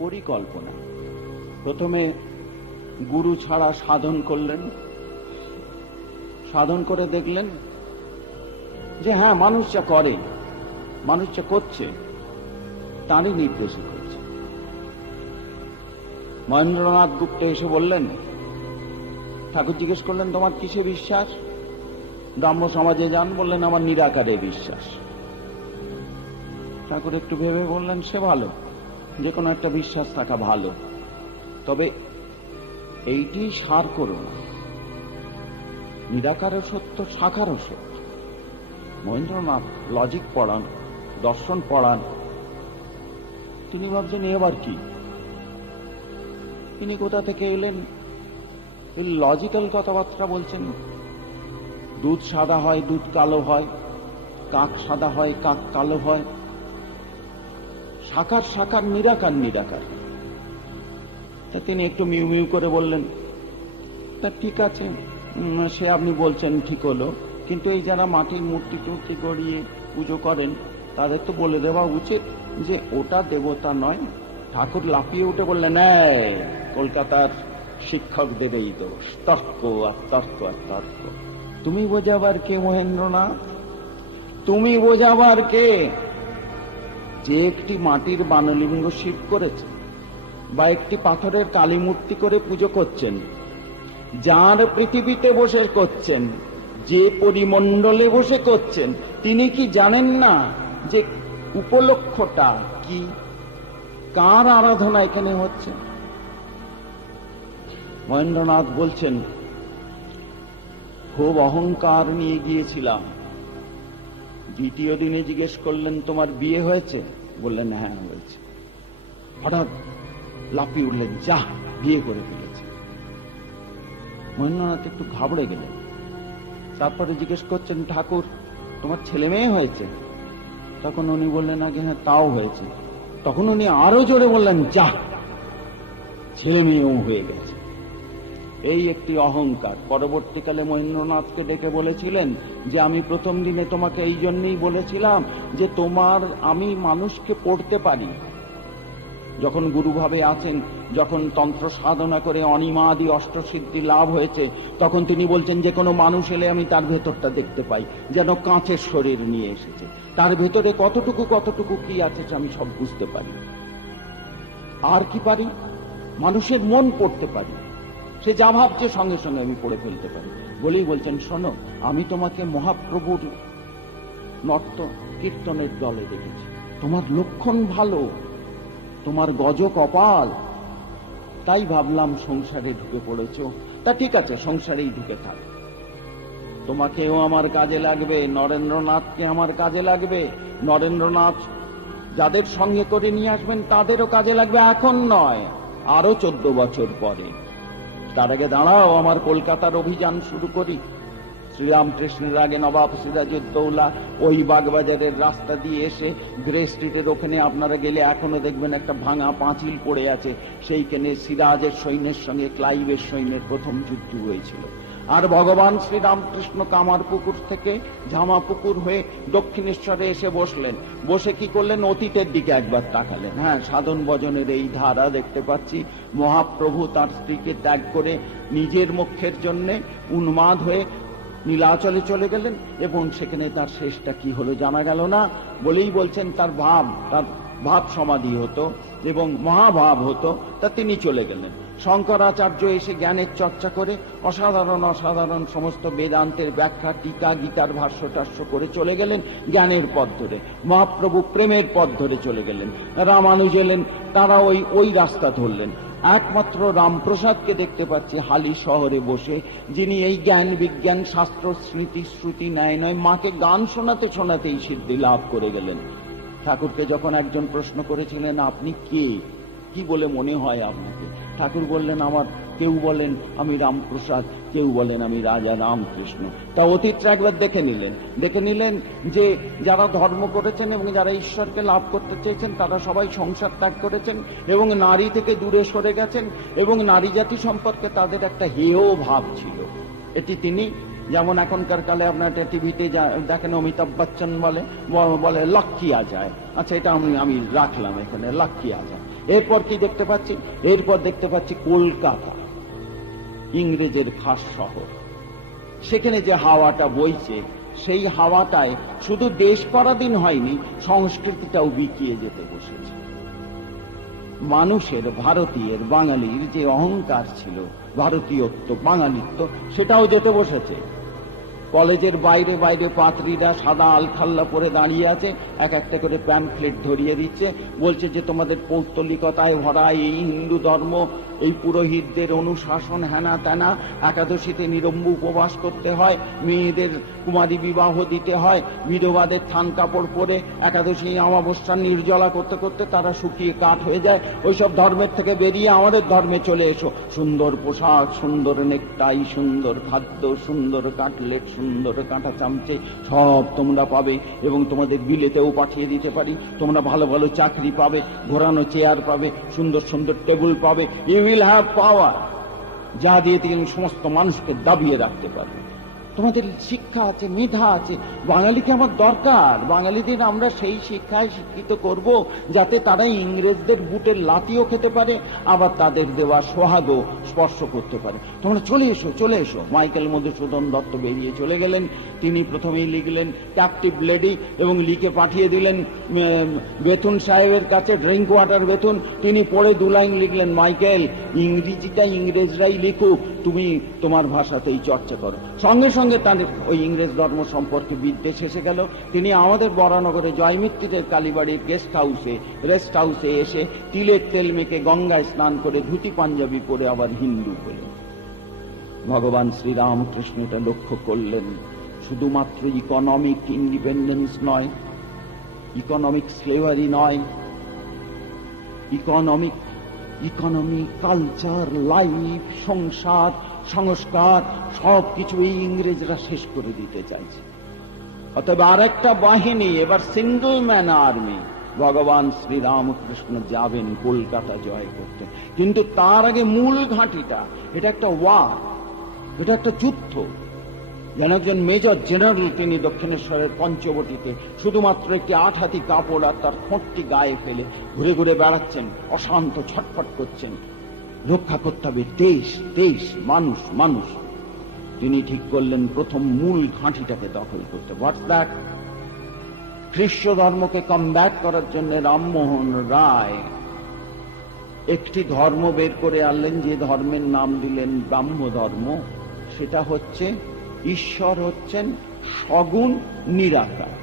পরিকল্পনা। প্রথমে গুরু ছাড়া সাধন করলেন, সাধন করে দেখলেন যে হ্যাঁ, মানুষ যা করে, মানুষ যা করছে তারই নির্দেশে করছে। মহেন্দ্রনাথ গুপ্ত এসে বললেন, ঠাকুর জিজ্ঞেস করলেন তোমার কিসে বিশ্বাস? ব্রাহ্ম সমাজে যান, বললেন আমার নিরাকারে বিশ্বাস। ঠাকুর একটু ভেবে বললেন সে ভালো, যে কোনো একটা বিশ্বাস থাকা ভালো, তবে এইটি সার করো না, নিরাকারও সত্য, সাকারও সত্য। মহেন্দ্রনাথ লজিক পড়ান, দর্শন পড়ান, তিনি ভাবছেন এবার কি? তিনি কোথা থেকে এলেন? এই লজিক্যাল কথাবার্তা বলছেন। দুধ সাদা হয়, দুধ কালো হয়, কাক সাদা হয়, কাক কালো হয়, সাকার সাকার, নিরাকার নিরাকার। তা তিনি একটু মিউ মিউ করে বললেন, তা ঠিক আছে, সে আপনি বলছেন ঠিক হলো, কিন্তু এই যারা মাটির মূর্তি টুর্তি গড়িয়ে পুজো করেন তাদের তো বলে দেওয়া উচিত যে ওটা দেবতা নয়। ঠাকুর লাফিয়ে উঠে বললেন, কলকাতার শিক্ষকদের এই দোষ, তর্ক আর তর্ক আর তর্ক। তুমি বোঝাবার কে মহেন্দ্রনাথ? তুমি বোঝাবার কে? যে একটি মাটির বানলিঙ্গ শিব করেছে বা একটি পাথরের কালী মূর্তি করে পুজো করছেন, যার পৃথিবীতে বসে করছেন, যে পরিমণ্ডলে বসে করছেন, তিনি কি জানেন না যে উপলক্ষটা কি, কার আরাধনা এখানে হচ্ছে? মহেন্দ্রনাথ বলছেন, খুব অহংকার নিয়ে গিয়েছিলাম। দ্বিতীয় দিনে জিজ্ঞেস করলেন তোমার বিয়ে হয়েছে? বললেন হ্যাঁ হয়েছে। হঠাৎ লাফিয়ে উঠলেন, যা বিয়ে করে ফেলেছে। মহেন্দ্রনাথ একটু ঘাবড়ে গেলেন। তারপরে জিজ্ঞেস করছেন, ঠাকুর তোমার ছেলে মেয়ে হয়েছে? তখন উনি বললেন আগে হ্যাঁ তাও হয়েছে। তখন উনি আরো জোরে বললেন, যা ছেলে মেয়েও হয়ে গেছে। এই একটি অহংকার। পরবর্তীকালে মহেন্দ্রনাথকে ডেকে বলেছিলেন যে আমি প্রথম দিনে তোমাকে এই জন্যই বলেছিলাম যে তোমার আমি মানুষকে পড়তে পারি। যখন গুরুভাবে আছেন, যখন তন্ত্র সাধনা করে অনিমাদি অষ্টসিদ্ধি লাভ হয়েছে, তখন তিনি বলছেন যে কোনো মানুষ এলে আমি তার ভেতরটা দেখতে পাই, যেন কাঁচের শরীর নিয়ে এসেছে। তার ভেতরে কতটুকু কতটুকু কি আছে আমি সব বুঝতে পারি। আর কি পারি? মানুষের মন পড়তে পারি, সে যা ভাবছে সঙ্গে সঙ্গে আমি পড়ে ফেলতে পারি। বলেই বলছেন, শোনো আমি তোমাকে মহাপ্রভুর নর্ত কীর্তনের দলে দেখেছি, তোমার লক্ষণ ভালো, তোমার গজ কপাল, তাই ভাবলাম সংসারে ঢুকে পড়েছ। তা ঠিক আছে, সংসারেই ঢুকে থাক, তোমাকেও আমার কাজে লাগবে, নরেন্দ্রনাথকে আমার কাজে লাগবে, নরেন্দ্রনাথ যাদের সঙ্গে করে নিয়ে আসবেন তাদেরও কাজে লাগবে, এখন নয় আরো 14 বছর পরে। তার আগে দাঁড়াও, আমার কলকাতার অভিযান শুরু করি। শ্রীরামকৃষ্ণের আগে নবাব সিরাজউদ্দৌলা ওই বাগবাজারের রাস্তা দিয়ে এসে গ্রে স্ট্রিটের ওখানে আপনারা গেলে এখনো দেখবেন একটা ভাঙা পাঁচিল পড়ে আছে, সেইখানে সিরাজের সৈন্যের সঙ্গে ক্লাইভের সৈন্যের প্রথম যুদ্ধ হয়েছিল। আর ভগবান শ্রীরামকৃষ্ণ কামারপুকুর থেকে ঝামাপুকুর হয়ে দক্ষিণেশ্বরে এসে বসলেন। বসে কি করলেন? অতীতের দিকে একবার তাকালেন। হ্যাঁ, সাধন ভজনের এই ধারা দেখতে পাচ্ছি। মহাপ্রভু তার স্ত্রীকে ত্যাগ করে নিজের মোক্ষের জন্য উন্মাদ হয়ে নীলাচলে চলে গেলেন, এবং সেখানে তার শেষটা কি হলো জানা গেল না। বলেই বলছেন তার ভাব সমাধি হতো এবং মহাভাব হতো, তা তিনি চলে গেলেন। শঙ্করাচার্য এসে জ্ঞানের চর্চা করে অসাধারণ অসাধারণ সমস্ত বেদান্তের ব্যাখ্যা, টিকা, গীতার ভাষ্য টাষ্য করে চলে গেলেন জ্ঞানের পথ ধরে। মহাপ্রভু প্রেমের পথ ধরে চলে গেলেন। রামানুজ এলেন, তারা ওই রাস্তা ধরলেন। একমাত্র রামপ্রসাদকে দেখতে পাচ্ছি হালি শহরে বসে, যিনি এই জ্ঞান বিজ্ঞান শাস্ত্র স্মৃতি শ্রুতি ন্যায় নয় মাকে গান শোনাতে শোনাতেই সিদ্ধি লাভ করে গেলেন। ঠাকুরকে যখন একজন প্রশ্ন করেছিলেন আপনি কে, কি বলে মনে হয় আপনাকে, ঠাকুর বললেন আমার কেউ বলেন আমি রামপ্রসাদ, কেউ বলেন আমি রাজা রামকৃষ্ণ। তা অতীতটা একবার দেখে নিলেন যে যারা ধর্ম করেছেন এবং যারা ঈশ্বরকে লাভ করতে চেয়েছেন তারা সবাই সংসার ত্যাগ করেছেন এবং নারী থেকে দূরে সরে গেছেন, এবং নারী জাতি সম্পর্কে তাদের একটা হেয় ভাব ছিল। এটি তিনি যেমন এখনকার কালে আপনার টিভিতে দেখেন অমিতাভ বচ্চন বলে লাখ কিয়া যায়। আচ্ছা, এটা আমি রাখলাম এখানে, লাখ কিয়া যায়। এরপর কি দেখতে পাচ্ছি? এরপর দেখতে পাচ্ছি কলকাতা, ইংরেজের খাস শহর। সেখানে যে হাওয়াটা বইছে, সেই হাওয়াটায় শুধু দেশ পরাধীন হয়নি, সংস্কৃতিটাও বিকিয়ে যেতে বসেছে। মানুষের, ভারতীয়ের, বাঙালির যে অহংকার ছিল, ভারতীয়ত্ব, বাঙালিত্ব, সেটাও যেতে বসেছে। কলেজের বাইরে বাইরে পাত্রীরা সাদা আলখাল্লা পরে দাঁড়িয়ে আছে, এক একটা করে প্যাম্পলেট ধরিয়ে দিচ্ছে, বলছে যে তোমাদের পৌত্তলিকতায় ভরা এই হিন্দু ধর্ম, এই পুরোহিতদের অনুশাসন, হেনা তেনা, একাদশীতে নিরম্ব উপবাস করতে হয়, মেয়েদের কুমারী বিবাহ দিতে হয়, বিধবাদের থান কাপড় পরে একাদশী অমাবস্যা নির্জলা করতে করতে তারা শুকিয়ে কাঠ হয়ে যায়। ওইসব ধর্মের থেকে বেরিয়ে আমাদের ধর্মে চলে এসো। সুন্দর পোশাক, সুন্দর নেকটাই, সুন্দর খাদ্য, সুন্দর কাটলেট, সুন্দর কাঁটা চামচে সব তোমরা পাবে, এবং তোমাদের বিলেতেও পাঠিয়ে দিতে পারি। তোমরা ভালো ভালো চাকরি পাবে, ঘোরানো চেয়ার পাবে, সুন্দর সুন্দর টেবিল পাবে। ইউ উইল হ্যাভ পাওয়ার, যা দিয়ে তুমি সমস্ত মানুষকে দাবিয়ে রাখতে পারবে। তোমাদের শিক্ষা আছে, মেধা আছে। বাঙালিকে আমার দরকার। বাঙালিদের আমরা সেই শিক্ষায় শিক্ষিত করব যাতে তারা ইংরেজদের বুটের লাতিও খেতে পারে, আবার তাদের দেওয়া সোহাগও স্পর্শ করতে পারে। তোমরা চলে এসো, চলে এসো। মাইকেল মধুসূদন দত্ত বেরিয়ে চলে গেলেন। তিনি প্রথমেই লিখলেন ক্যাপটিভ লেডি, এবং লিখে পাঠিয়ে দিলেন বেতুন সাহেবের কাছে, ড্রিঙ্ক ওয়াটার বেতুন। তিনি পড়ে 2 লাইন লিখলেন, মাইকেল, ইংরেজিটা ইংরেজরাই লিখুক, তুমি তোমার ভাষাতেই চর্চা করো। সঙ্গে সঙ্গে তার ওই ইংরেজ ধর্ম সম্পর্কে বিদ্বেষ এসে গেল। তিনি আমাদের বরানগরে জয়মিত্রদের কালীবাড়ির রেস্ট হাউসে এসে তিলের তেল মেখে গঙ্গায় স্নান করে ধুতি পাঞ্জাবি পরে আবার হিন্দু হলেন। ভগবান শ্রীরামকৃষ্ণ এটা লক্ষ্য করলেন। শুধুমাত্র ইকোনমিক ইন্ডিপেন্ডেন্স নয়, ইকোনমিক স্লেভারি নয়, ইকোনমি, কালচার, লাইফ, সংসার, সংস্কার, সবকিছু এই ইংরেজরা শেষ করে দিতে চাইছে। অতএব আর একটা বাহিনী, এবার সিঙ্গল ম্যান আর্মি, ভগবান শ্রীরামকৃষ্ণ যাবেন কলকাতা জয় করতে। কিন্তু তার আগে মূল ঘাঁটিটা, এটা একটা ওয়ার, এটা একটা যুদ্ধ। যেন একজন মেজর জেনারেল তিনি দক্ষিণেশ্বরের পঞ্চবটিতে শুধুমাত্র একটি 8 হাতি কাপড় আর তার খোঁটটি গায়ে ফেলে ঘুরে ঘুরে বেড়াচ্ছেন, অশান্ত ছটফট করছেন। রক্ষা করতে হবে দেশ, দেশ, মানুষ, মানুষ। তিনি ঠিক করলেন প্রথম মূল ঘাঁটিটাকে দখল করতে। What's that? খ্রিস্ট ধর্মকে কমব্যাট করার জন্য রামমোহন রায় একটি ধর্ম বের করে আনলেন, যে ধর্মের নাম দিলেন ব্রাহ্ম ধর্ম। সেটা হচ্ছে ঈশ্বর হচ্ছেন সগুণ নিরাকার,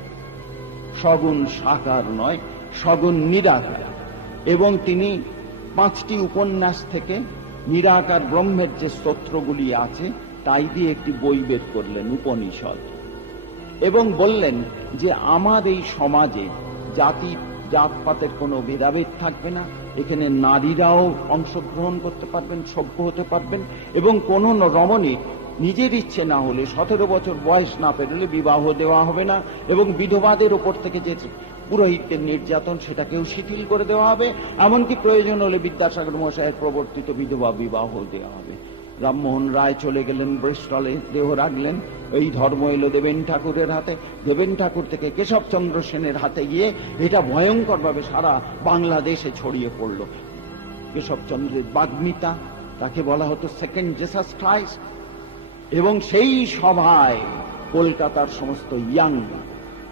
সগুণ সাকার নয়, সগুণ নিরাকার। এবং তিনি 5টি উপন্যাস থেকে নিরাকার ব্রহ্মের যে স্তোত্রগুলি আছে তাই দিয়ে একটি বই বের করলেন, উপনিষদ। এবং বললেন যে আমার এই সমাজে জাতপাতের কোনো ভেদাভেদ থাকবে না, এখানে নারীরাও অংশগ্রহণ করতে পারবেন, সভ্য হতে পারবেন, এবং কোন রমণী নিজের ইচ্ছে না হলে 17 বছর বয়স না পেরোলে বিবাহ দেওয়া হবে না, এবং বিধবাদের ওপর থেকে যে পুরোহিতদের নির্যাতন সেটাকেও শিথিল করে দেওয়া হবে, এমনকি প্রয়োজন হলে বিদ্যাসাগর মশাইয়ের প্রবর্তিত বিধবা বিবাহ দেওয়া হবে। রামমোহন রায় চলে গেলেন ব্রিস্টলে, দেহ রাখলেন। এই ধর্ম এলো দেবেন ঠাকুরের হাতে, দেবেন ঠাকুর থেকে কেশবচন্দ্র সেনের হাতে গিয়ে এটা ভয়ঙ্কর ভাবে সারা বাংলাদেশে ছড়িয়ে পড়ল। কেশবচন্দ্রের বাগ্মিতা, তাকে বলা হতো সেকেন্ড জেসাস ক্রাইস্ট। এবং সেই সভায় কলকাতার সমস্ত ইয়াং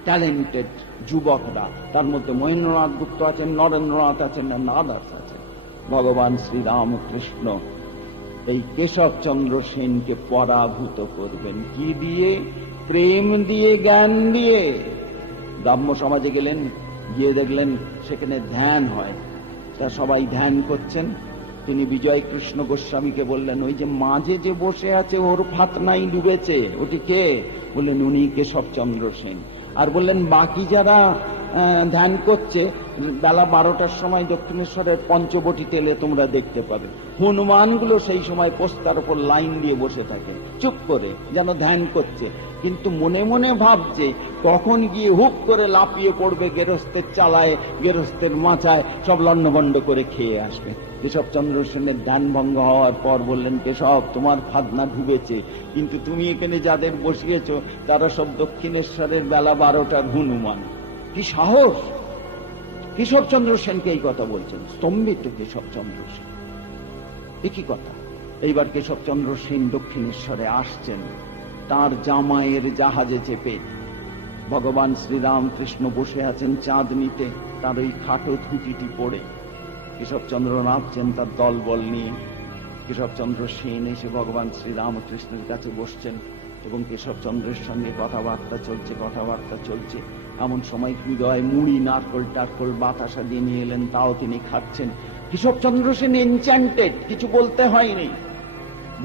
ট্যালেন্টেড যুবকরা, তার মধ্যে মহেন্দ্রনাথ গুপ্ত আছেন, নরেন্দ্রনাথ আছেন, নাদার্স আছেন, ভগবান শ্রীরামকৃষ্ণ এই কেশবচন্দ্র সেনকে পরাভূত করবেন। কি দিয়ে? প্রেম দিয়ে, জ্ঞান দিয়ে। ব্রাহ্ম সমাজে গেলেন, গিয়ে দেখলেন সেখানে ধ্যান হয়, তা সবাই ধ্যান করছেন। তিনি বিজয় কৃষ্ণ গোস্বামীকে বললেন, ওই যে মাঝে যে বসে আছে ওর ফাতনাই ডুবেছে, ওটি কে? বললেন উনি কেশবচন্দ্র সেন। আর বললেন বাকি যারা ধ্যান করছে বেলা 12টার সময় দক্ষিণেশ্বরের পঞ্চবটিতে এলে তোমরা দেখতে পাবে হনুমানগুলো সেই সময় পোস্তার উপর লাইন দিয়ে বসে থাকে চুপ করে, যেন ধ্যান করছে, কিন্তু মনে মনে ভাবছে কখন গিয়ে হুক করে লাফিয়ে পড়বে গেরস্তের চালায়, গেরস্তের মাচায়, সব লন্ডভন্ড করে খেয়ে আসবে। কেশবচন্দ্র সেনের ধ্যান ভঙ্গ হওয়ার পর বললেন, কেশব তোমার ফাদনা ডুবেছে, কিন্তু তুমি এখানে যাদের বসিয়েছ তারা সব দক্ষিণেশ্বরের বেলা 12টার হনুমান। কি সাহস, কি কেশবচন্দ্র সেনকে এই কথা বলছেন, স্তম্ভিত কেশবচন্দ্র সেন। একই কথা। এইবার কেশবচন্দ্র সেন দক্ষিণেশ্বরে আসছেন তার জামাইয়ের জাহাজে চেপে। ভগবান শ্রীরামকৃষ্ণ বসে আছেন চাঁদনিতে, তার ওই খাটো ধুতিটি পড়ে। কেশবচন্দ্র নাচছেন তার দলবল নিয়ে। কেশবচন্দ্র সেন এসে ভগবান শ্রীরামকৃষ্ণের কাছে বসছেন এবং কেশবচন্দ্রের সঙ্গে কথাবার্তা চলছে। এমন সময় হৃদয় মুড়ি, নারকল টারকল বাতাসা দিয়ে নিয়ে এলেন, তাও তিনি খাচ্ছেন। কেশবচন্দ্র সেন এনচ্যান্টেড, কিছু বলতে হয়নি।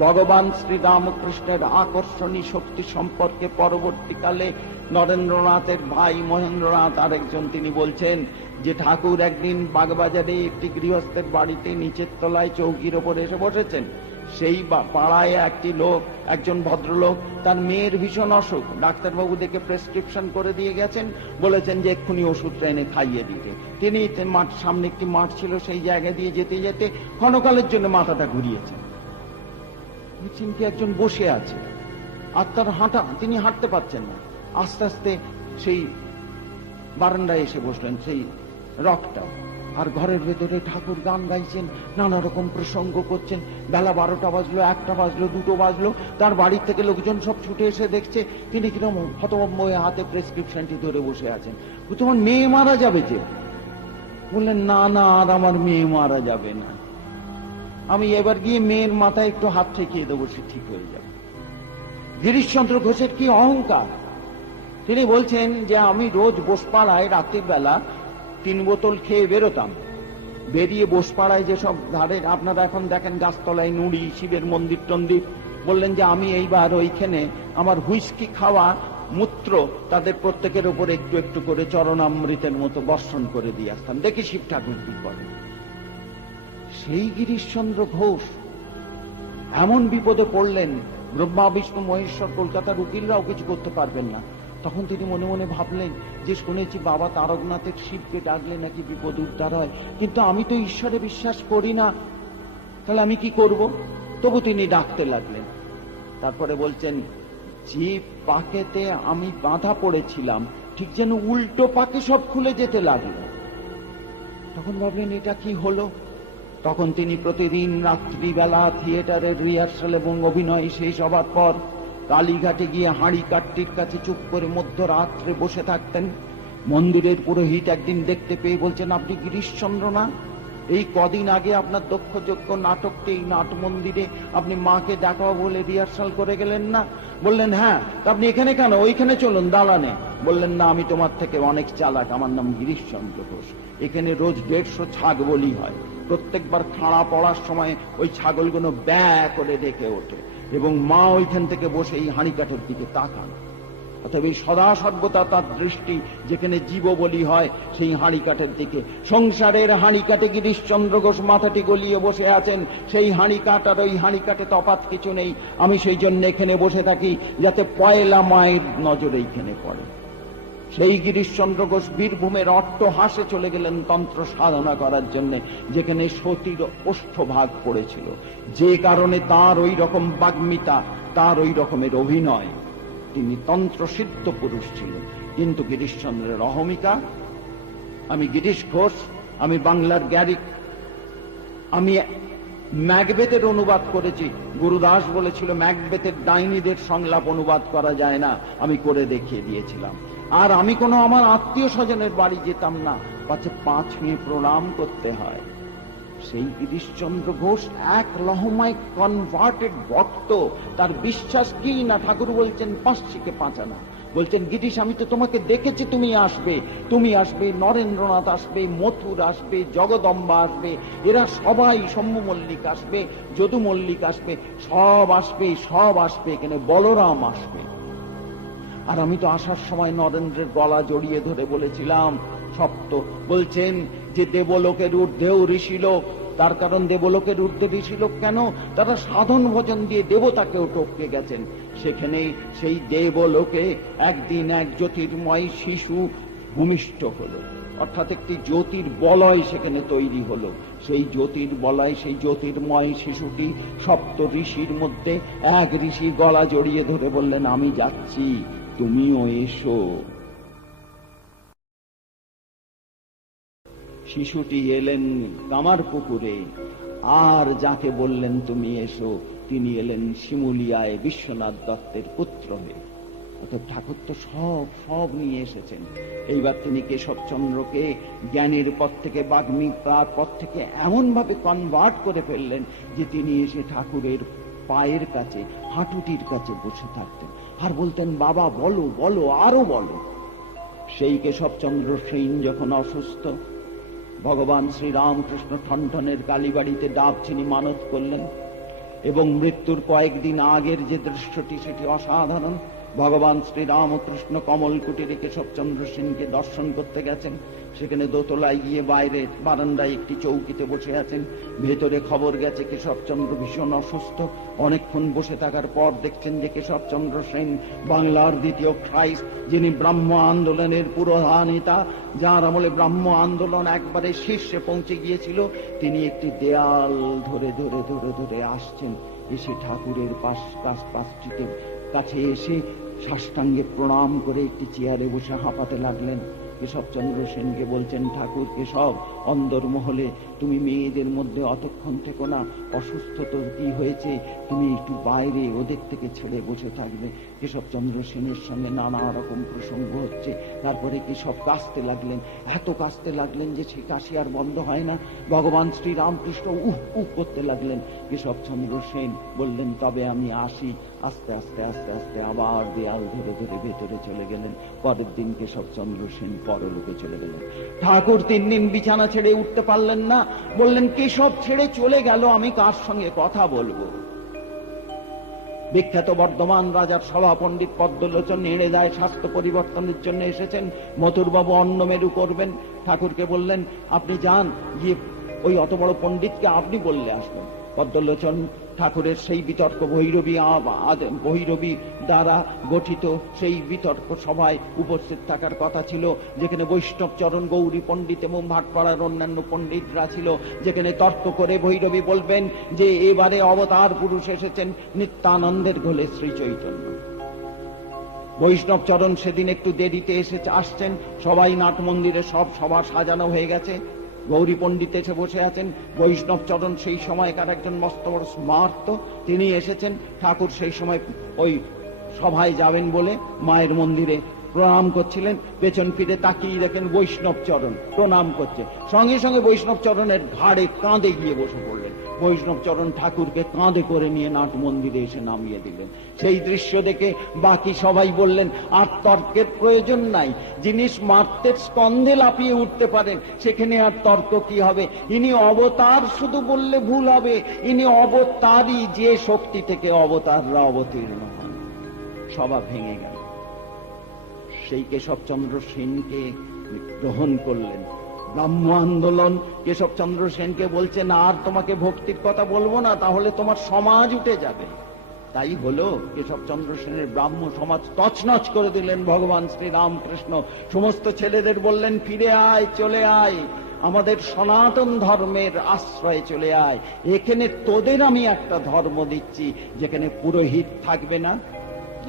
ভগবান শ্রীরামকৃষ্ণের আকর্ষণী শক্তি সম্পর্কে পরবর্তীকালে নরেন্দ্রনাথের ভাই মহেন্দ্রনাথ আরেকজন, তিনি বলছেন যে ঠাকুর একদিন বাগবাজারে একটি গৃহস্থের বাড়িতে নিচের তলায় চৌকির ওপর এসে বসেছেন। সেই পাড়ায় একজন ভদ্রলোক, তার মেয়ের ভীষণ অসুখ, ডাক্তারবাবু দেখে প্রেসক্রিপশন করে দিয়ে গেছেন, বলেছেন যে এক্ষুনি ওষুধটা এনে খাইয়ে দিতে। তিনি সামনে একটি মাঠ ছিল, সেই জায়গা দিয়ে যেতে যেতে ক্ষণকালের জন্য মাথাটা ঘুরিয়েছেন। চিন্তি একজন বসে আছে আর তার তিনি হাঁটতে পারছেন না। আস্তে আস্তে সেই বারান্দায় এসে বসলেন, সেই রকটা। আর ঘরের ভেতরে ঠাকুর গান গাইছেন, নানা রকম প্রসঙ্গ করছেন। বেলা 12টা বাজলো, 1টা বাজলো, 2টো বাজলো। তার বাড়ির থেকে লোকজন সব ছুটে এসে দেখছে তিনি কিরকম হতভম্ব হয়ে হাতে প্রেসক্রিপশনটি ধরে বসে আছেন। তোমার মেয়ে মারা যাবে যে? বললেন, না না, আর আমার মেয়ে মারা যাবে না, আমি এবার গিয়ে মেয়ের মাথায় একটু হাত ঠেকিয়ে দেবো, সে ঠিক হয়ে যাবে। গিরিশচন্দ্র ঘোষের কি অহংকার! তিনি বলছেন যে আমি রোজ বোসপাড়ায় রাত্রির বেলা 3 বোতল খেয়ে বেরোতাম। বেরিয়ে বোসপাড়ায় যেসব ধারে আপনারা এখন দেখেন গাছতলায় নুড়ি, শিবের মন্দির টন্দির, বললেন যে আমি এইবার ওইখানে আমার হুইস্কি খাওয়া মূত্র তাদের প্রত্যেকের উপর একটু একটু করে চরণামৃতের মতো বর্ষণ করে দিয়ে আসতাম, দেখি শিব ঠাকুর কি করে। সেই গিরিশচন্দ্র ঘোষ এমন বিপদে পড়লেন, ব্রহ্মা বিষ্ণু মহেশ্বর কলকাতার উকিলরাও কিছু করতে পারবেন না। তখন তিনি মনে মনে ভাবলেন যে শুনেছি বাবা তারকনাথের শিবকে ডাকলে নাকি বিপদ উদ্ধার হয়, কিন্তু আমি তো ঈশ্বরে বিশ্বাস করি না, তাহলে আমি কি করব? তবু তিনি ডাকতে লাগলেন। তারপরে বলছেন, যে পাকেতে আমি বাঁধা পড়েছিলাম ঠিক যেন উল্টো পাকে সব খুলে যেতে লাগলো। তখন ভাবলেন এটা কি হলো? তখন তিনি প্রতিদিন রাত্রিবেলা থিয়েটারের রিহার্সাল এবং অভিনয় শেষ হবার পর কালীঘাটে গিয়ে হাঁড়ি কাটটির কাছে চুপ করে মধ্যরাত্রে বসে থাকতেন। মন্দিরের পুরোহিত একদিন দেখতে পেয়ে বলছেন, আপনি গিরিশচন্দ্র না? এই কদিন আগে আপনার দক্ষযোগ্য নাটকটি এই নাট মন্দিরে আপনি মাকে দেখাও বলে রিহার্সাল করে গেলেন না? বললেন, হ্যাঁ। তা আপনি এখানে কেন? ওইখানে চলুন দালানে। বললেন, না, আমি তোমার থেকে অনেক চালাক, আমার নাম গিরিশচন্দ্র ঘোষ। এখানে রোজ 150 ছাগবলি হয়। প্রত্যেকবার খাড়া পড়ার সময় ওই ছাগলগুলো ব্যা করে ডেকে ওঠে এবং মা ওইখান থেকে বসে এই হাঁড়িকাঠের দিকে তাকান। অতএব এই সদা সর্বদা তার দৃষ্টি যেখানে জীববলি হয় সেই হাঁড়িকাঠের দিকে। সংসারের হাঁড়িকাঠে গিরিশচন্দ্র ঘোষ মাথাটি গলিয়ে বসে আছেন। সেই হাঁড়িকাঠ আর ওই হাঁড়িকাঠে তফাৎ কিছু নেই। আমি সেই জন্য এখানে বসে থাকি যাতে পয়লা মায়ের নজরে এইখানে পড়ে। সেই গিরিশচন্দ্র ঘোষ বীরভূমের অট্টহাসে চলে গেলেন তন্ত্র সাধনা করার জন্য, যেখানে সতীর ওষ্ঠভাগ পড়েছিল, যে কারণে তার ওই রকম বাগ্মিতা, তার ওই রকমের অভিনয়। তিনি তন্ত্র সিদ্ধ পুরুষ ছিলেন। কিন্তু গিরিশচন্দ্রের অহমিকা, আমি গিরিশ ঘোষ, আমি বাংলার গ্যারিক, আমি ম্যাকবেথের অনুবাদ করেছি। গুরুদাস বলেছিল ম্যাকবেথের ডাইনিদের সংলাপ অনুবাদ করা যায় না, আমি করে দেখিয়ে দিয়েছিলাম। আর আমি কোনো আমার আত্মীয় স্বজনের বাড়ি যেতাম না, পাছে 5 ছুঁয়ে প্রণাম করতে হয়। সেই গিরিশচন্দ্র ঘোষ এক লহমায় কনভার্টেড ভক্ত। তার বিশ্বাস কি না, ঠাকুর বলছেন 5 5 বলছেন, গিরিশ আমি তো তোমাকে দেখেছি, তুমি আসবে, নরেন্দ্রনাথ আসবে, মথুর আসবে, জগদম্বা আসবে, এরা সবাই, শম্ভু মল্লিক আসবে, যদু মল্লিক আসবে, সব আসবে, এখানে বলরাম আসবে। আর আমি তো আসার সময় নরেন্দ্রের গলা জড়িয়ে ধরে বলেছিলাম সপ্ত। বলছেন যে দেবলোকের ঊর্ধ্বেও ঋষিলোক, তার কারণ দেবলোকের ঊর্ধ্বে ঋষিলোক কেন? তারা সাধন ভোজন দিয়ে দেবতাকেও টপকে গেছেন। সেখানে সেই দেবলোকে একদিন এক জ্যোতির্ময় শিশু ভূমিষ্ঠ হলো, অর্থাৎ একটি জ্যোতির বলয় সেখানে তৈরি হলো। সেই জ্যোতির বলয়, সেই জ্যোতির্ময় শিশুটি সপ্ত ঋষির মধ্যে এক ঋষি গলা জড়িয়ে ধরে বললেন, আমি যাচ্ছি, তুমিও এসো। শিশুটি এলেন কামার পুকুরে, আর যাকে বললেন তুমি এসো তিনি এলেন শিমুলিয়ায় বিশ্বনাথ দত্তের পুত্র হয়ে। অতএব ঠাকুর তো সব নিয়ে এসেছেন। এইবার তিনি কেশবচন্দ্রকে জ্ঞানের পথ থেকে বাগ্মিতার পথ থেকে এমন ভাবে কনভার্ট করে ফেললেন যে তিনি এসে ঠাকুরের পায়ের কাছে, হাঁটুটির কাছে বসে থাকতেন আর বলতেন, বাবা বলো বলো আরো বলো। সেই কেশবচন্দ্র সেন যখন অসুস্থ, ভগবান শ্রীরামকৃষ্ণ ঠনঠনের কালীবাড়িতে ডাবচিনি মানত করলেন এবং মৃত্যুর কয়েকদিন আগের যে দৃশ্যটি সেটি অসাধারণ। ভগবান শ্রীরামকৃষ্ণ কমলকুটিরে কেশবচন্দ্র সেনকে দর্শন করতে গেছেন। সেখানে দোতলায় গিয়ে বাইরে বারান্দায় একটি চৌকিতে বসে আছেন। ভেতরে খবর গেছে কেশবচন্দ্র ভীষণ অসুস্থ। অনেকক্ষণ বসে থাকার পর দেখছেন যে কেশবচন্দ্র সেন বাংলার দ্বিতীয় খ্রাইস্ট, যিনি ব্রাহ্ম আন্দোলনের পুরোধা নেতা, যার আমলে ব্রাহ্ম আন্দোলন একবারে শীর্ষে পৌঁছে গিয়েছিল, তিনি একটি দেয়াল ধরে ধরে ধরে ধরে আসছেন। এসে ঠাকুরের পাশটিতে কাছে এসে সাষ্টাঙ্গে প্রণাম করে একটি চেয়ারে বসে হাঁপাতে লাগলেন। কেশবচন্দ্র সেনকে বলছেন, ঠাকুর কেশব, অন্দরমহলে তুমি মেয়েদের মধ্যে অতক্ষণ থেকো না, অসুস্থ তো কি হয়েছে, তুমি একটু বাইরে ওদের থেকে ছেড়ে বসে থাকবে। কেশবচন্দ্র সেনের সঙ্গে নানা রকম প্রসঙ্গ হচ্ছে। তারপরে কেশব কাঁদতে লাগলেন, এত কাঁদতে লাগলেন যে সে কাশি আর বন্ধ হয় না। ভগবান শ্রীরামকৃষ্ণ উহ উহ করতে লাগলেন। কেশবচন্দ্র সেন বললেন, তবে আমি আসি। আস্তে আস্তে আস্তে আস্তে আবার দেয়াল ধরে ধরে ভেতরে চলে গেলেন। পরের দিন কেশবচন্দ্র সেন পরলোকে চলে গেলেন। ঠাকুর 3 দিন বিছানা ছেড়ে উঠতে পারলেন না। বললেন, কেশব ছেড়ে চলে গেল, আমি কার সঙ্গে কথা বলবো? বিখ্যাত বর্ধমান রাজার সভা পণ্ডিত পদ্মলোচন এড়ে যায় স্বাস্থ্য পরিবর্তনের জন্য এসেছেন। মথুরবাবু অন্নমেরু করবেন। ঠাকুরকে বললেন, আপনি যান, গিয়ে ওই অত বড় পণ্ডিতকে আপনি বললে আসবেন। পদ্মলোচন ঠাকুরের সেই বিতর্ক ভৈরবী দ্বারা গঠিত সেই বিতর্ক সভায় উপস্থিত থাকার কথা ছিল, যেখানে বৈষ্ণব চরণ, গৌরী পণ্ডিত এবং ভাটপাড়ার অন্যান্য পণ্ডিতরা ছিল, যেখানে তর্ক করে ভৈরবী বলবেন যে এবারে অবতার পুরুষ এসেছেন নিত্যানন্দের ঘোলে শ্রী চৈতন্য। বৈষ্ণব চরণ সেদিন একটু দেরিতে আসছেন। সবাই নাট মন্দিরে সব সভা সাজানো হয়ে গেছে। গৌরী পণ্ডিত এসে বসে আছেন। বৈষ্ণব চরণ সেই সময়কার একজন মস্ত বড় স্মার্ত, তিনি এসেছেন। ঠাকুর সেই সময় ওই সভায় যাবেন বলে মায়ের মন্দিরে প্রণাম করছিলেন। পেছন ফিরে তাকিয়ে দেখেন বৈষ্ণব চরণ প্রণাম করছে। সঙ্গে সঙ্গে বৈষ্ণব চরণের ঘাড়ে কাঁধে গিয়ে বসে পড়লেন। বৈষ্ণব চরণ ঠাকুরকে কাঁধে করে নিয়ে নাট মন্দিরে এসে নামিয়ে দিলেন। সেই দৃশ্য দেখে বাকি সবাই বললেন, আর তর্কের প্রয়োজন নাই, জিনিস মারতে স্কন্ধে লাফিয়ে উঠতে পারেন, সেখানে আর তর্ক কি হবে? ইনি অবতার শুধু বললে ভুল হবে, ইনি অবতারই, যে শক্তি থেকে অবতাররা অবতীর্ণ হন। সভা ভেঙে গেল। সেই কেশবচন্দ্র সেনকে গ্রহণ করলেন। ব্রাহ্ম আন্দোলন কেশবচন্দ্র সেনকে বলছে, না আর তোমাকে ভক্তির কথা বলবো না, তাহলে তোমার সমাজ উঠে যাবে। তাই হলো, কেশবচন্দ্র সেনের ব্রাহ্ম সমাজ তছনছ করে দিলেন ভগবান শ্রীরামকৃষ্ণ। সমস্ত ছেলেদের বললেন, ফিরে আয়, চলে আয়, আমাদের সনাতন ধর্মের আশ্রয়ে চলে আয়। এখানে তোদের আমি একটা ধর্ম দিচ্ছি, যেখানে পুরোহিত থাকবে না,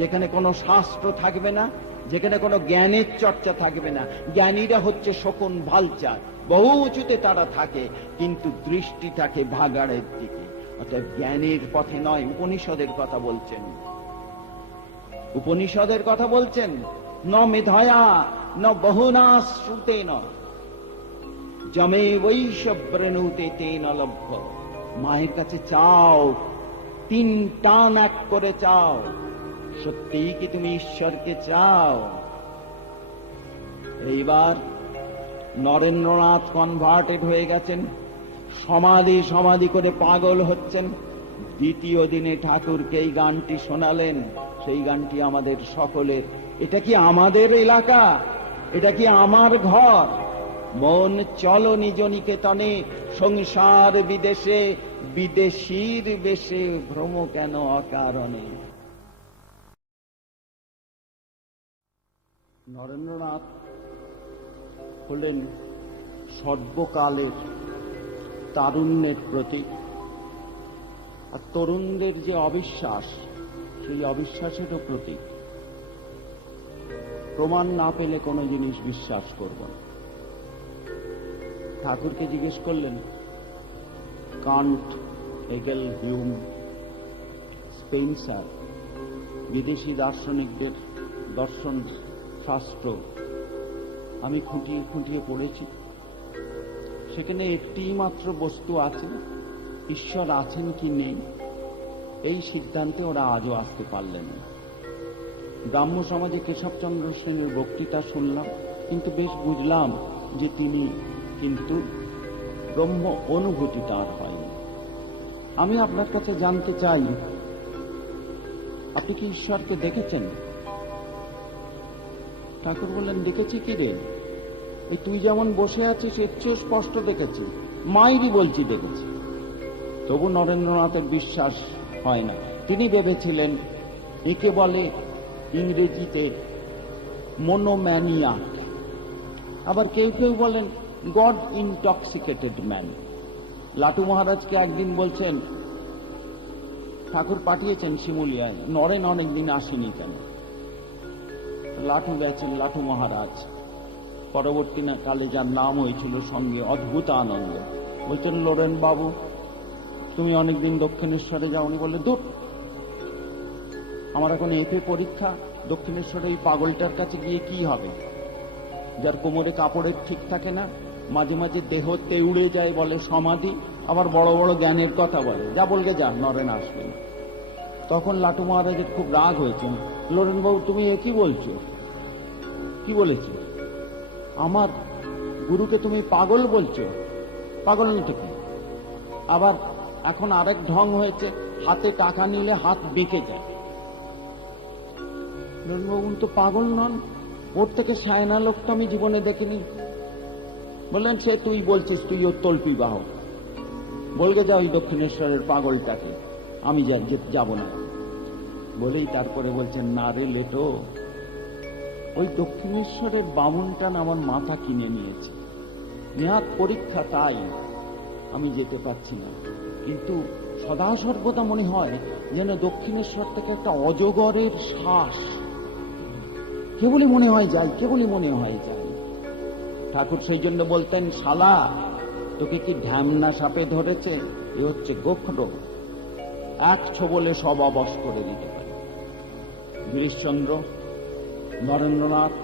যেখানে কোনো শাস্ত্র থাকবে না, যেখানে কোনো জ্ঞানের চর্চা থাকবে না। জ্ঞানীরা হচ্ছে শকুন ভালচার, বহু উঁচুতে তারা থাকে, কিন্তু দৃষ্টি থাকে ভাগাড়ের দিকে। অর্থাৎ জ্ঞানের পথে নয়। উপনিষদের কথা বলছেন, উপনিষদের কথা বলছেন, ন মেধয়া ন বহুনা শ্রুতেন জমে বৈশ ব্রেণুতে তেন লভ্য। মায়ের কাছে চাও, 3 টান এক করে চাও। সত্যিই কি তুমি ঈশ্বরকে চাও? এইবার নরেন্দ্রনাথ কনভার্টেড হয়ে গেছেন, সমাধি করে পাগল হচ্ছেন। দ্বিতীয় দিনে ঠাকুরকে এই গানটি শোনালেন। সেই গানটি আমাদের সকলের। এটা কি আমাদের এলাকা? এটা কি আমার ঘর? মন চলো নিজ নিকেতনে, সংসার বিদেশে, বিদেশীর বেশে ভ্রম কেন অকারণে। নরেন্দ্রনাথ হলেন সর্বকালের তারুণ্যের প্রতীক। আর তরুণদের যে অবিশ্বাস, সেই অবিশ্বাসেরও প্রতীক। প্রমাণ না পেলে কোনো জিনিস বিশ্বাস করব না। ঠাকুরকে জিজ্ঞেস করলেন, কান্ট, হেগেল, হিউম, স্পেন্সার, বিদেশি দার্শনিকদের দর্শন শাস্ত্র আমি খুঁটিয়ে খুঁটিয়ে পড়েছি, সেখানে একটি মাত্র বস্তু আছে, ঈশ্বর আছেন কি নেই, এই সিদ্ধান্তে ওরা আজও আসতে পারলেন না। ব্রাহ্ম সমাজে কেশবচন্দ্র সেনের বক্তৃতা শুনলাম, কিন্তু বেশ বুঝলাম যে তিনি কিন্তু ব্রহ্ম অনুভূতি তার হয়নি। আমি আপনার কাছে জানতে চাই, আপনি কি ঈশ্বরকে দেখেছেন? ঠাকুর বললেন, দেখেছি কি রে, এই তুই যেমন বসে আছিস এর চেয়ে স্পষ্ট দেখেছি, মাইরি বলছি দেখেছি। তবু নরেন্দ্রনাথের বিশ্বাস হয় না। তিনি ভেবেছিলেন একে বলে ইংরেজিতে মনোম্যানিয়াক, আবার কেউ কেউ বলেন গড ইনটক্সিকেটেড ম্যান। লাটু মহারাজকে একদিন বলছেন, ঠাকুর পাঠিয়েছেন শিমুলিয়ায়, নরেন অনেকদিন আসেনি কেন? লাটু গেছেন, লাটু মহারাজ পরবর্তী কালে যার নাম হয়েছিল সঙ্গে অদ্ভুত আনন্দ, বলছেন, লোরেন বাবু তুমি অনেকদিন দক্ষিণেশ্বরে যাওনি? বলে, দূর, আমার এখন এফএ পরীক্ষা, দক্ষিণেশ্বরে এই পাগলটার কাছে গিয়ে কি হবে, যার কোমরে কাপড়ের ঠিক থাকে না, মাঝে মাঝে দেহ তেউড়ে যায় বলে সমাধি, আবার বড় বড় জ্ঞানের কথা বলে, যা বলবে যা, নরেন আসবে না। তখন লাটু মহারাজের খুব রাগ হয়েছে, লোরেন বাবু তুমি এ কি বলছো, কি বলেছো? আমার গুরুকে তুমি পাগল বলছো? পাগল নিতে কি? আবার এখন আরেক ঢং হয়েছে, হাতে টাকা নিলে হাত বেঁকে যায়। লোরেনবাবু তো পাগল নন, ওর থেকে সায়না লোক তো আমি জীবনে দেখিনি। বললেন, সে তুই বলছিস, তুই ওর তল্পি বাহক, বলবে যা ওই দক্ষিণেশ্বরের পাগলটাকে, আমি যাব না। বলেই তারপরে বলছেন, না রে লেটো, ওই দক্ষিণেশ্বরের বামুনটা আমার মাথা কিনে নিয়েছে, নেহাত পরীক্ষা, তাই আমি যেতে পারছি না। কিন্তু সদা সর্বদা মনে হয় যেন দক্ষিণেশ্বর থেকে একটা অজগরের শ্বাস কেবলই মনে হয় যায়, কেবলই মনে হয় যায়। ঠাকুর সেই জন্য বলতেন, শালা তোকে কি ঢ্যামনা সাপে ধরেছে? এ হচ্ছে গোখরো, এক ছোবলে সব অবশ করে দিতে পারে। গিরিশচন্দ্র, নরেন্দ্রনাথ,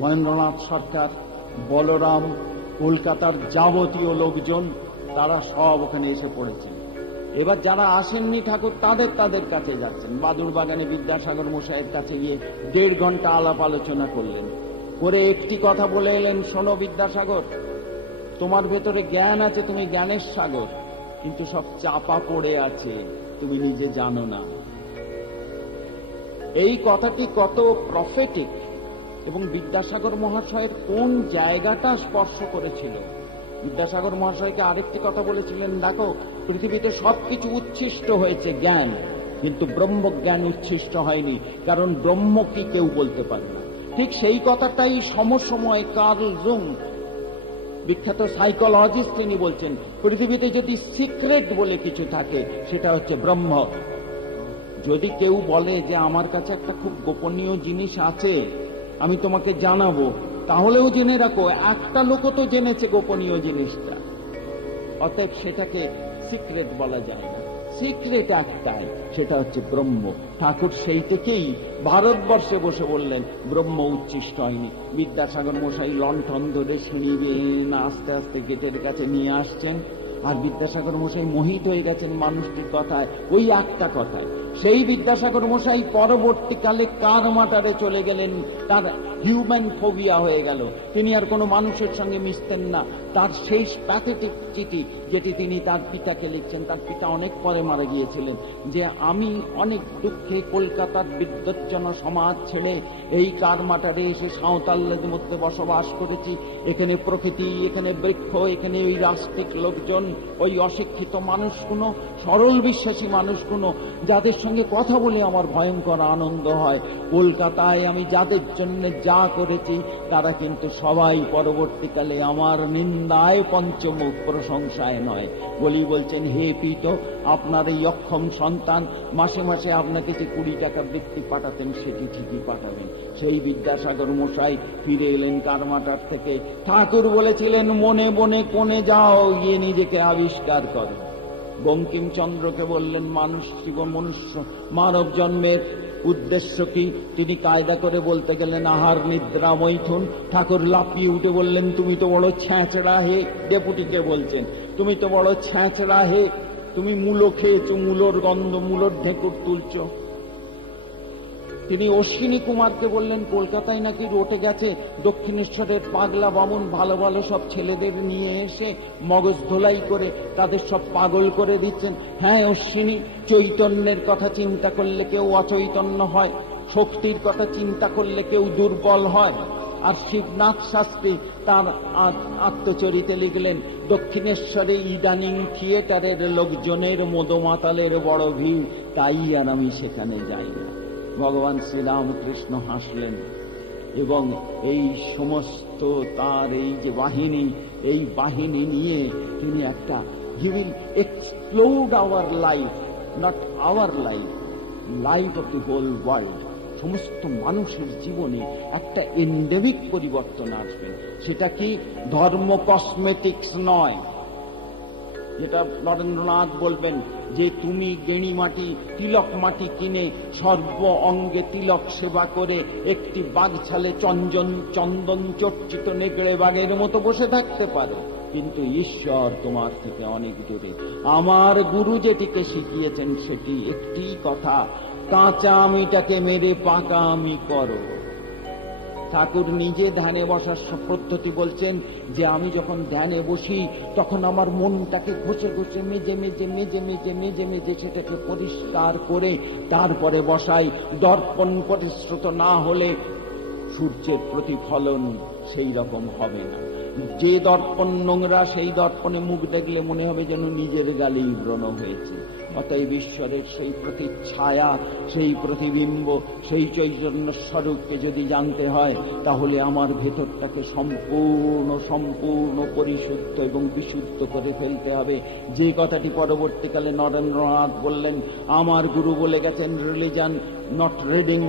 মহেন্দ্রনাথ সরকার, বলরাম, কলকাতার যাবতীয় লোকজন, তারা সব ওখানে এসে পড়েছেন। এবার যারা আসেননি ঠাকুর তাদের কাছে যাচ্ছেন। বাদুর বাগানে বিদ্যাসাগর মশাইয়ের কাছে গিয়ে 1.5 ঘন্টা আলাপ আলোচনা করলেন, করে একটি কথা বলে এলেন, শোনো বিদ্যাসাগর, তোমার ভেতরে জ্ঞান আছে, তুমি জ্ঞানের সাগর, কিন্তু সব চাপা পড়ে আছে, তুমি নিজে জানো না। এই কথাটি কত প্রফেটিক এবং বিদ্যাসাগর মহাশয়ের কোন জায়গাটা স্পর্শ করেছিল। বিদ্যাসাগর মহাশয়কে আরেকটি কথা বলেছিলেন, দেখো পৃথিবীতে সবকিছু উচ্ছিষ্ট হয়েছে জ্ঞান, কিন্তু ব্রহ্মজ্ঞান উচ্ছিষ্ট হয়নি, কারণ ব্রহ্ম কি কেউ বলতে পারে না। ঠিক সেই কথাটাই সমসময় কার্ল জুং, বিখ্যাত সাইকোলজিস্ট, তিনি বলছেন, পৃথিবীতে যদি সিক্রেট বলে কিছু থাকে সেটা হচ্ছে ব্রহ্ম। যদি কেউ বলে যে আমার কাছে একটা খুব গোপনীয় জিনিস আছে, আমি তোমাকে জানাবো, তাহলেও জেনে রাখো একটা লোকও তো জেনেছে গোপনীয় জিনিসটা, অতএব সেটাকে সিক্রেট বলা যায় না। সিক্রেট একটাই, সেটা হচ্ছে ব্রহ্ম। ঠাকুর সেই থেকেই ভারতবর্ষে বসে বললেন ব্রহ্ম উচ্ছিষ্ট হয়নি। বিদ্যাসাগর মশাই লণ্ঠন ধরে সিঁড়ি বেয়ে আস্তে আস্তে গেটের কাছে নিয়ে আসছেন, আর বিদ্যাসাগর মশাই মোহিত হয়ে গেছেন মানুষটির কথায়, ওই একটা কথায়। সেই বিদ্যাসাগর মশাই পরবর্তীকালে কার মাটারে চলে গেলেন, তার হিউম্যান ফোবিয়া হয়ে গেল, তিনি আর কোনো মানুষের সঙ্গে মিশতেন না। তার শেষ প্যাথেটিক চিঠি যেটি তিনি তার পিতাকে লিখছেন, তার পিতা অনেক পরে মারা গিয়েছিলেন, যে আমি অনেক দুঃখে কলকাতার বিদ্যুৎজন সমাজ ছেড়ে এই কারমাটারে এসে সাঁওতালদের মধ্যে বসবাস করেছি। এখানে প্রকৃতি, এখানে বৃক্ষ, এখানে ওই রাষ্ট্রিক লোকজন, ওই অশিক্ষিত মানুষগুলো, সরল বিশ্বাসী মানুষগুলো, যাদের সঙ্গে কথা বলে আমার ভয়ঙ্কর আনন্দ হয়। কলকাতায় আমি যাদের জন্য যা করেছি তারা কিন্তু সবাই পরবর্তীকালে আমার নিন্দা নিন্দায় পঞ্চমুখ, প্রশংসায় নয়। বলি বলছেন, হে পিত, আপনার এই অক্ষম সন্তান মাসে মাসে আপনাকে যে 20 টাকা বৃত্তি পাঠাতেন সেটি ঠিকই পাঠাবেন। সেই বিদ্যাসাগর মশাই ফিরে এলেন কারমাটার থেকে। ঠাকুর বলেছিলেন, মনে মনে কোণে যাও, গিয়ে নিজেকে আবিষ্কার করো। বঙ্কিমচন্দ্রকে বললেন, মনুষ্য মানব জন্মের উদ্দেশ্য কি? তিনি কায়দা করে বলতে গেলেন, আহার নিদ্রা মৈথুন। ঠাকুর লাফিয়ে উঠে বললেন, তুমি তো বড় ছ্যাঁচড়া হে। ডেপুটিকে বলছেন, তুমি তো বড় ছ্যাঁচড়া হে, তুমি মূলো খেয়েছো, মূলোর গন্ধ, মূলোর ঢেকুর তুলছ। তিনি অশ্বিনী কুমারকে বললেন, কলকাতায় নাকি রটে গেছে দক্ষিণেশ্বরের পাগলা বামুন ভালো ভালো সব ছেলেদের নিয়ে এসে মগজ ধোলাই করে তাদের সব পাগল করে দিচ্ছেন। হ্যাঁ অশ্বিনী, চৈতন্যের কথা চিন্তা করলে কেউ অচৈতন্য হয়, শক্তির কথা চিন্তা করলে কেউ দুর্বল হয়। আর শিবনাথ শাস্ত্রী তার আত্মচরিতে লিখলেন, দক্ষিণেশ্বরে ইদানিং থিয়েটারের লোকজনের মদমাতালের বড় ভিড়, তাই আর আমি সেখানে যাই না। ভগবান শ্রীরামকৃষ্ণ হাসলেন এবং এই সমস্ত তার এই যে বাহিনী, এই বাহিনী নিয়ে তিনি একটা he will explode our life, not our life, life of the whole world. সমস্ত মানুষের জীবনে একটা এন্ডেমিক পরিবর্তন আসবে। সেটা কি? ধর্ম কসমেটিক্স নয়, যেটা নরেন্দ্রনাথ বলবেন যে তুমি গেঁড়ি মাটি, তিলক মাটি কিনে সর্ব অঙ্গে তিলক সেবা করে একটি বাঘছালে চন্দন চর্চিত নেকড়ে বাঘের মতো বসে থাকতে পারে, কিন্তু ঈশ্বর তোমার থেকে অনেক দূরে। আমার গুরু যেটিকে শিখিয়েছেন সেটি একটি কথা, কাঁচা আমিটাকে মেরে পাকা আমি করো। ঠাকুর নিজে ধ্যানে বসার পদ্ধতি বলছেন যে আমি যখন ধ্যানে বসি তখন আমার মনটাকে ঘষে ঘষে মেজে মেজে মেজে মেজে মেজে মেজে সেটাকে পরিষ্কার করে তারপরে বসাই। দর্পণ পরিশ্রুত না হলে সূর্যের প্রতিফলন সেই রকম হবে না। যে দর্পণ নোংরা, সেই দর্পণে মুখ দেখলে মনে হবে যেন নিজের গালেই ব্রণ হয়েছে। অতএব ঈশ্বরের সেই প্রতিচ্ছায়া, সেই প্রতিবিম্ব, সেই চৈতন্য স্বরূপকে যদি জানতে হয় তাহলে আমার ভেতরটাকে সম্পূর্ণ পরিশুদ্ধ এবং বিশুদ্ধ করে ফেলতে হবে। যে কথাটি পরবর্তীকালে নরেন্দ্রনাথ বললেন, আমার গুরু বলে গেছেন, religion not reading,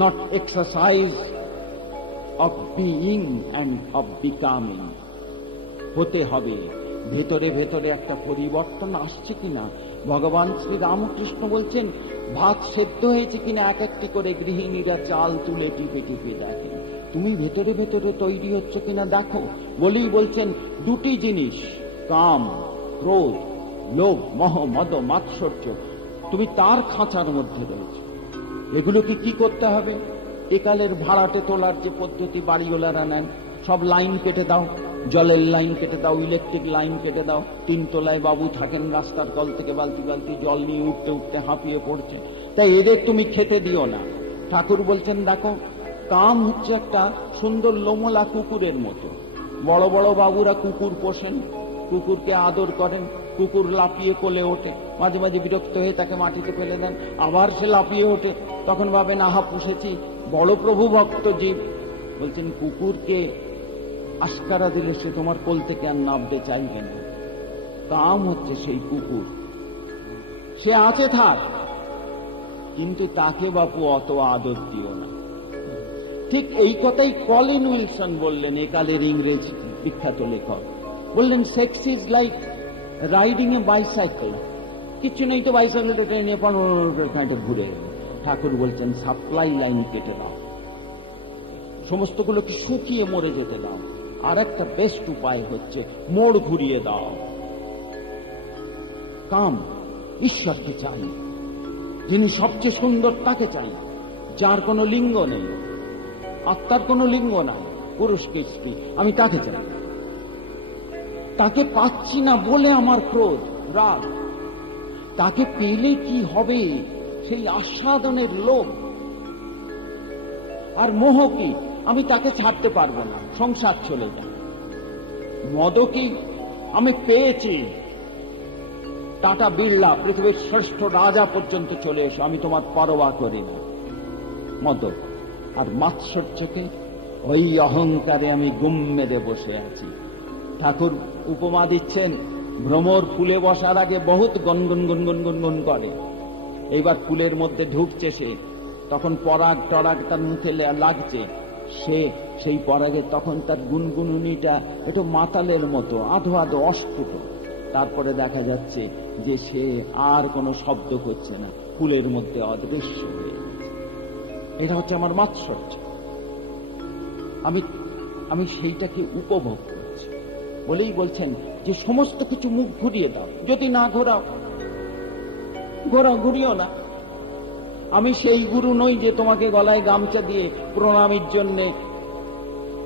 not exercise of being and of becoming। হতে হবে ভেতরে ভেতরে একটা পরিবর্তন আসছে কিনা। ভগবান শ্রী রামকৃষ্ণ বলছেন, ভাত সেদ্ধ হয়েছে কিনা এক একটি করে গৃহিণীরা চাল তুলে টিপে টিপে দেখেন, তুমি ভেতরে ভেতরে তৈরি হচ্ছ কিনা দেখো। বলেই বলছেন, দুটি জিনিস, কাম, ক্রোধ, লোভ, মোহ, মদ, মাৎসর্য, তুমি তার খাঁচার মধ্যে রয়েছে। এগুলোকে কি করতে হবে? একালের ভাড়াটে তোলার যে পদ্ধতি বাড়িওয়ালারা নেন, সব লাইন কেটে দাও, জলের লাইন কেটে দাও, ইলেকট্রিক লাইন কেটে দাও। 3 তলায় বাবু থাকেন, রাস্তার কল থেকে বালতি বালতি জল নিয়ে উঠতে উঠতে হাঁপিয়ে পড়ছে, তাই এদের তুমি খেতে দিও না। ঠাকুর বলছেন, দেখো, কাম হচ্ছে একটা সুন্দর লোমলা কুকুরের মতো। বড় বড় বাবুরা কুকুর পোষেন, কুকুরকে আদর করেন, কুকুর লাফিয়ে কোলে ওঠে, মাঝে মাঝে বিরক্ত হয়ে তাকে মাটিতে ফেলে দেন, আবার সে লাফিয়ে ওঠে, তখন ভাবেন আহা পুষেছি। বড় প্রভু ভক্ত জীব বলছেন, কুকুরকে আস্কারা দিলে সে তোমার কোল থেকে আর নামতে চাইবে না। কাম হচ্ছে সেই কুকুর, সে আছে থাক, কিন্তু তাকে বাপু অত আদর দিও না। ঠিক এই কথাই কলিন উইলসন বললেন, একালের ইংরেজ বিখ্যাত লেখক। বললেন, sex is like riding A bicycle. কিছু নেই তো বাইসাইকেলটা টেনে নিয়ে ঘুরে। ঠাকুর বলছেন, সাপ্লাই লাইন কেটে দাও, সমস্তগুলোকে শুকিয়ে মরে যেতে দাও। আর একটা বেস্ট উপায় হচ্ছে মোড় ঘুরিয়ে দাও। কাম, ঈশ্বরকে চাই, যিনি সবচেয়ে সুন্দর তাকে চাই, যার কোনো লিঙ্গ নেই, আত্মার কোনো লিঙ্গ নাই, পুরুষ কি স্ত্রী, আমি তাকে চাই। তাকে পাচ্ছি না বলে আমার ক্রোধ, রাগ। তাকে পেলে কি হবে সেই আস্বাদনের লোভ। আর মোহ কি? আমি তাকে ছাড়তে পারবো না, সংসার চলে যায়। মদ কি? আমি পেয়েছি, টাটা বিড়লা পৃথিবীর শ্রেষ্ঠ রাজা পর্যন্ত চলে এসো, আমি তোমার পরোয়া করি না। মদ। আর মাৎসর্যকে, ওই অহংকারে আমি গুম মেরে বসে আছি। ঠাকুর উপমা দিচ্ছেন, ভ্রমর ফুলে বসার আগে বহুত গনগন গনগন গনগন করে। এইবার ফুলের মধ্যে ঢুকছে সে, তখন পরাগ টরাগ তার মুখে লাগছে, সে সেই পরাগে তখন তার গুনগুনুনিটা একটু মাতালের মতো আধো আধো অস্ফুট। তারপরে দেখা যাচ্ছে যে সে আর কোনো শব্দ করছে না, ফুলের মধ্যে অদৃশ্য হয়ে গেছে। এটা হচ্ছে আমার মাৎসর্য। আমি সেইটাকে উপভোগ করছি বলেই বলছেন যে সমস্ত কিছু মুখ ঘুরিয়ে দাও, যদি না ঘোরাও ঘুরিও না। আমি সেই গুরু নই যে তোমাকে গলায় গামছা দিয়ে প্রণামীর জন্য,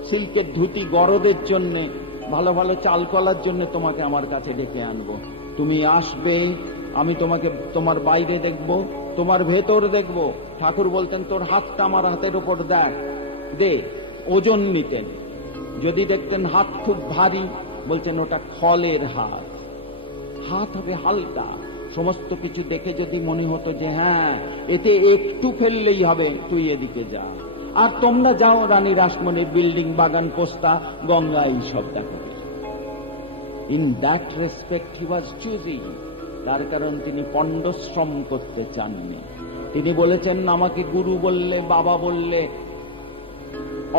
সিল্কের ধুতি গরদের জন্য, ভালো ভালো চাল কলার জন্য তোমাকে আমার কাছে ডেকে আনবো। তুমি আসবে, আমি তোমাকে তোমার বাইরে দেখব, তোমার ভেতর দেখব। ঠাকুর বলতেন তোর হাতটা আমার হাতের উপর দে, ওজন নিতেন। যদি দেখতেন হাত খুব ভারী, বলছেন ওটা খলের হাত, হাত হবে হালকা। সমস্ত কিছু দেখে যদি মনে হতো যে হ্যাঁ এতে একটু ফেললেই হবে, তুই এদিকে যা। আর তোমরা যাও রানী রাসমণির বিল্ডিং, বাগান, পোস্তা, গঙ্গা, এইসব দেখো। In that respect he was choosing. তার কারণ তিনি পণ্ডশ্রম করতে চাননি। তিনি বলেছেন আমাকে গুরু বললে, বাবা বললে,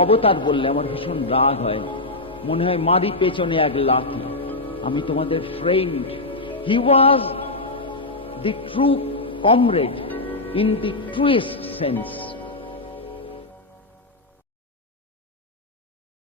অবতার বললে আমার ভীষণ রাগ হয়, মনে হয় মারি পেছনে এক লাথি। আমি তোমাদের friend. He was the true comrade in the truest sense.